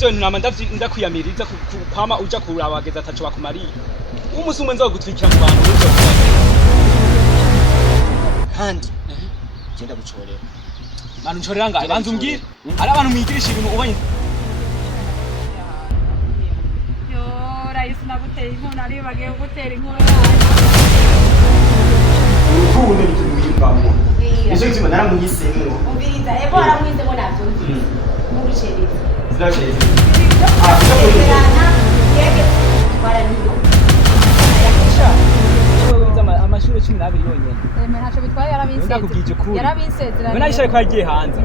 ivyo ntama ndakwiyamiriza kwama uja kurabageza ataco bakumariye umunsi umwe nzogutwikira mu bantu uzo kandi genda gucorera manu ncorera ngahe banza umbwire ari abantu mwigirisha ibintu ubonye yo rahisi naguteye inkuru ari bagiye gutera inkuru urukundo bitumuhimbamo nicyo gituma naramuhisemo umviriza ebo aramwizemo navyo mugucereza ziracereza serana yege twaraniyo amashuri 12 yonyene ntacyo bitwaye ndakubwije ukuri yarabisezeranye none ayishaye ko yagiye hanze